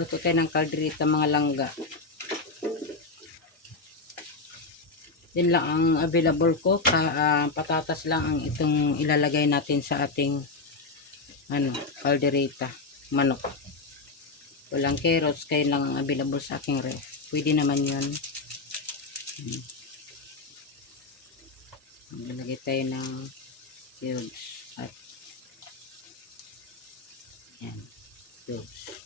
Luto tayo ng kaldereta mga langga. Yan lang ang available ko. Ka, ah, patatas lang ang itong ilalagay natin sa ating ano, kaldereta. Manok. Walang carrots. Kaya lang ang available sa aking ref. Pwede naman yun. Hmm. Ilalagay tayo ng cubes. At yan. Cubes.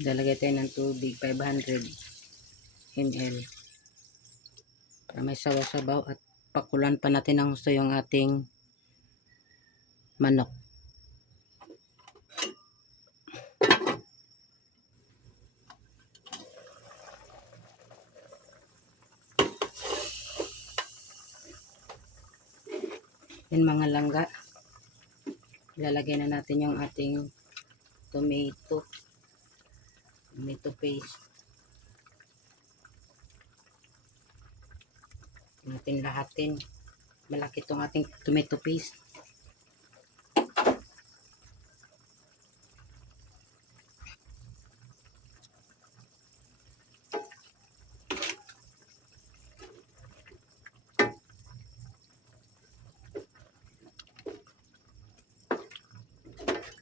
Lalagay tayo ng tubig, 500 ml. Para may sawa-sabaw at pakulan pa natin ng gusto yung ating manok. Yan mga langga. Ilalagay na natin yung ating tomato tomato paste. natin lahatin. Malaki itong ating tomato paste.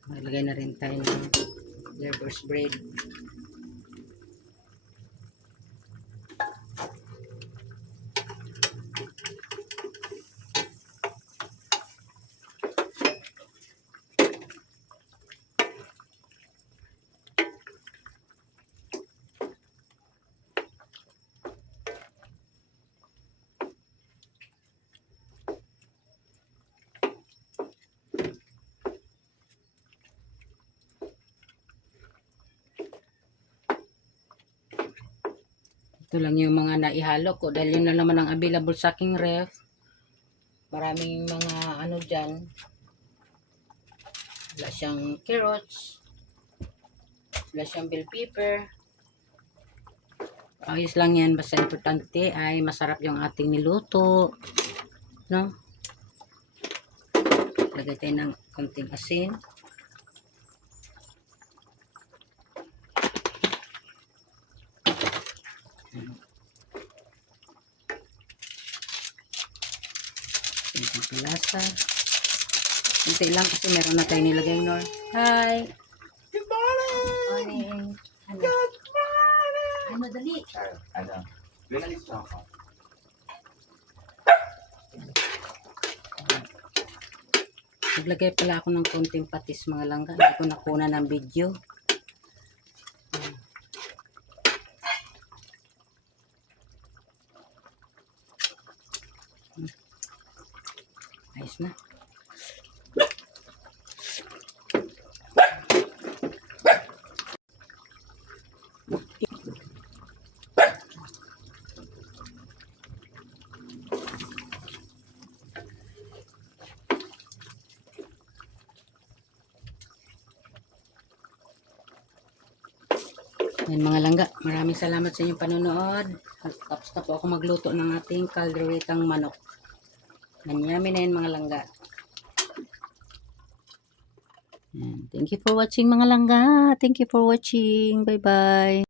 Maglagay na rin tayo ng lover's bread. Ito lang yung mga naihalo ko dahil yun na naman ang available sa aking ref. Maraming mga ano dyan. Wala siyang carrots. Wala siyang bell pepper. Ayos lang yan. Basta importante ay masarap yung ating niluto. No? Lagay tayo ng konting asin. Palasa. Kunti lang kasi meron na tayo nilagay nor. Hi! Good morning! Morning! Ano? Good morning! Ay, madali. Ano? Binalis na ako. Naglagay pala ako ng konting patis mga langga. Hindi ko nakuna ng video. Hmm. Ayos na. Yan mga langga, maraming salamat sa inyong panonood. Tapos na po ako magluto ng ating kalderetang manok. Nanyami na yan mga langga. Yan. Thank you for watching mga langga. Thank you for watching. Bye-bye.